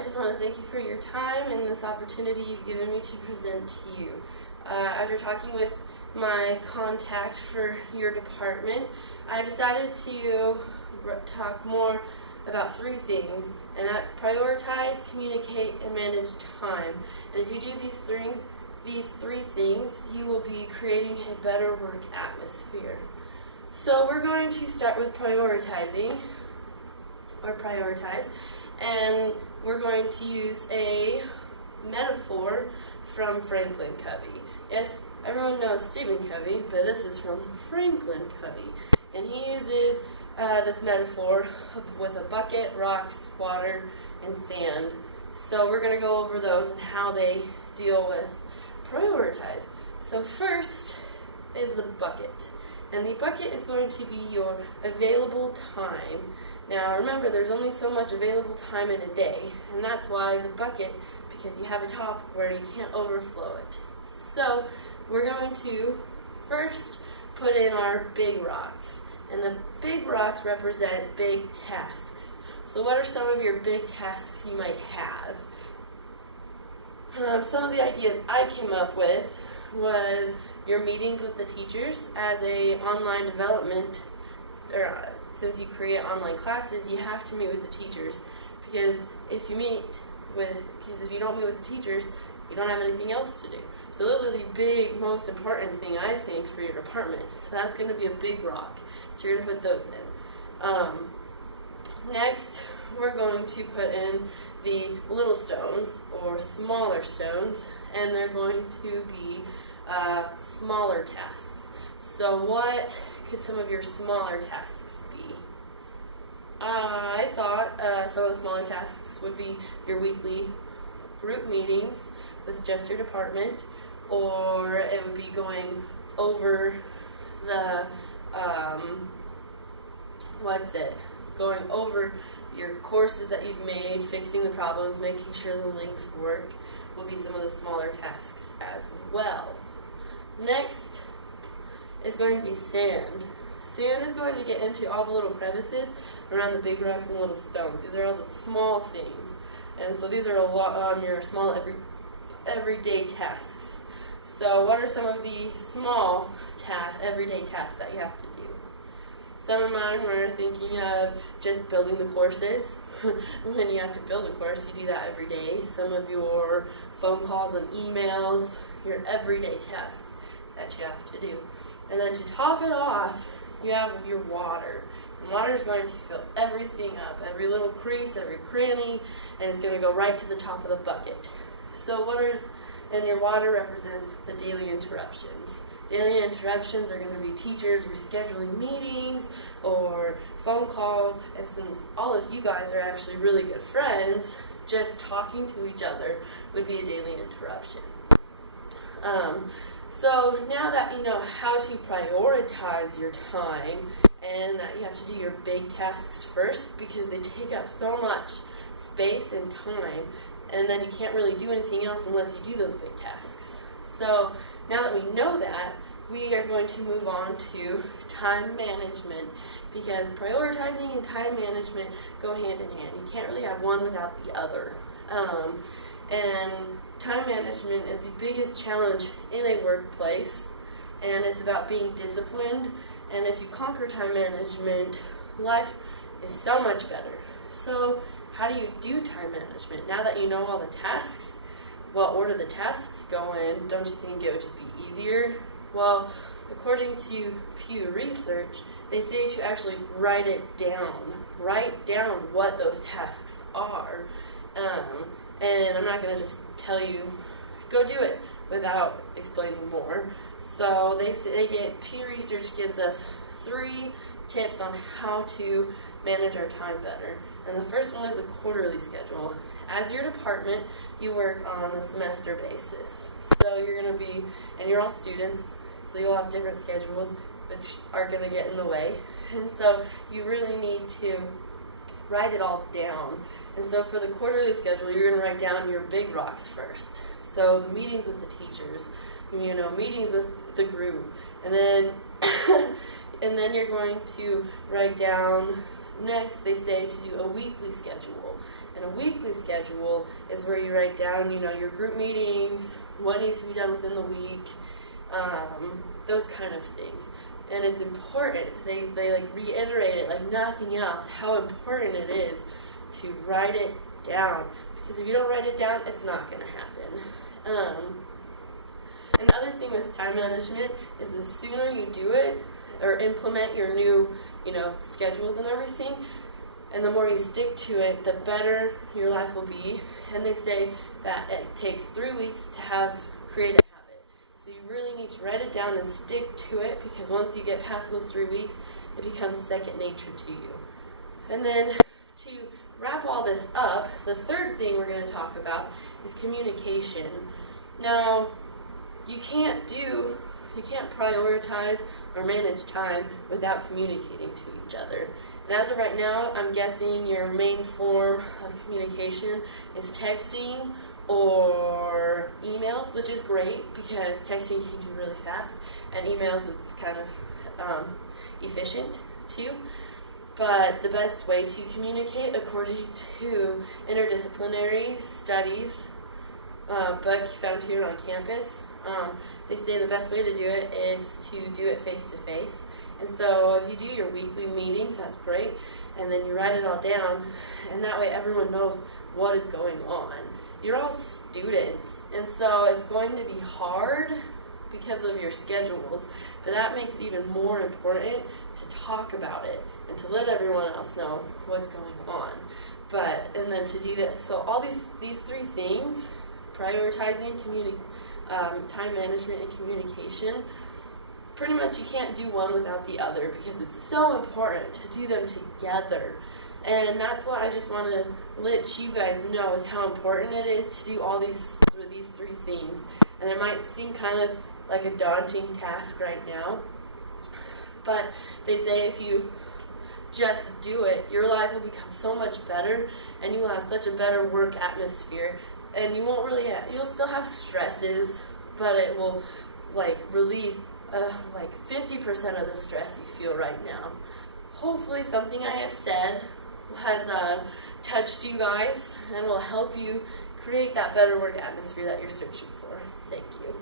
I just want to thank you for your time and this opportunity you've given me to present to you. After talking with my contact for your department, I decided to talk more about 3 things, and that's prioritize, communicate, and manage time. And if you do these 3 things, you will be creating a better work atmosphere. So we're going to start with prioritize, and we're going to use a metaphor from Franklin Covey. Yes, everyone knows Stephen Covey, but this is from Franklin Covey, and he uses this metaphor with a bucket, rocks, water, and sand. So we're going to go over those and how they deal with prioritize. So first is the bucket, and the bucket is going to be your available time. Now remember, there's only so much available time in a day, and that's why the bucket, because you have a top where you can't overflow it. So we're going to first put in our big rocks, and the big rocks represent big tasks. So what are some of your big tasks you might have? Some of the ideas I came up with was your meetings with the teachers. As a online development, since you create online classes, you have to meet with the teachers, because if you don't meet with the teachers, you don't have anything else to do. So those are the big, most important thing, I think, for your department. So that's going to be a big rock. So you're going to put those in. Next, we're going to put in the little stones, or smaller stones, and they're going to be smaller tasks. So what could some of your smaller tasks be? I thought some of the smaller tasks would be your weekly group meetings with just your department, or it would be going over the going over your courses that you've made, fixing the problems, making sure the links work, will be some of the smaller tasks as well. Next is going to be sand. Sand is going to get into all the little crevices around the big rocks and little stones. These are all the small things, and so these are a lot on your small everyday tasks. So what are some of the small everyday tasks that you have to do? Some of mine were thinking of just building the courses. When you have to build a course, you do that every day. Some of your phone calls and emails, your everyday tasks that you have to do. And then to top it off, you have your water. And water is going to fill everything up, every little crease, every cranny, and it's going to go right to the top of the bucket. So and your water represents the daily interruptions. Daily interruptions are going to be teachers rescheduling meetings or phone calls, and since all of you guys are actually really good friends, just talking to each other would be a daily interruption. So now that you know how to prioritize your time, and that you have to do your big tasks first because they take up so much space and time, and then you can't really do anything else unless you do those big tasks. So now that we know that, we are going to move on to time management, because prioritizing and time management go hand in hand. You can't really have one without the other. And time management is the biggest challenge in a workplace, and it's about being disciplined. And if you conquer time management, life is so much better. So how do you do time management? Now that you know all the tasks, what order the tasks go in, don't you think it would just be easier? Well, according to Pew Research, they say to actually write it down. Write down what those tasks are. And I'm not going to just tell you, go do it, without explaining more. So Pew Research gives us 3 tips on how to manage our time better. And the first one is a quarterly schedule. As your department, you work on a semester basis. So you're going to be, and you're all students, so you'll have different schedules, which are going to get in the way. And so you really need to write it all down. And so for the quarterly schedule, you're going to write down your big rocks first. So the meetings with the teachers, meetings with the group, and then and then you're going to write down next they say to do a weekly schedule. And a weekly schedule is where you write down, your group meetings, what needs to be done within the week, those kind of things. And it's important. They like reiterate it like nothing else, how important it is to write it down. Because if you don't write it down, it's not going to happen. And the other thing with time management is the sooner you do it or implement your new, schedules and everything, and the more you stick to it, the better your life will be. And they say that it takes 3 weeks to create a habit. So you really need to write it down and stick to it, because once you get past those 3 weeks, it becomes second nature to you. And then to wrap all this up, the third thing we're going to talk about is communication. Now, you can't prioritize or manage time without communicating to each other. And as of right now, I'm guessing your main form of communication is texting or emails, which is great because texting you can do really fast, and emails it's kind of efficient too. But the best way to communicate, according to Interdisciplinary Studies book found here on campus, they say the best way to do it is to do it face-to-face. And so if you do your weekly meetings, that's great, and then you write it all down, and that way everyone knows what is going on. You're all students, and so it's going to be hard because of your schedules, but that makes it even more important to talk about it and to let everyone else know what's going on. And then to do this. So all these three things, prioritizing, time management, and communication, pretty much you can't do one without the other because it's so important to do them together. And that's what I just want to let you guys know, is how important it is to do all these three things. And it might seem kind of like a daunting task right now, but they say if you just do it, your life will become so much better, and you will have such a better work atmosphere. And you won't really you'll still have stresses, but it will relieve 50% of the stress you feel right now. Hopefully something I have said has touched you guys and will help you create that better work atmosphere that you're searching for. Thank you.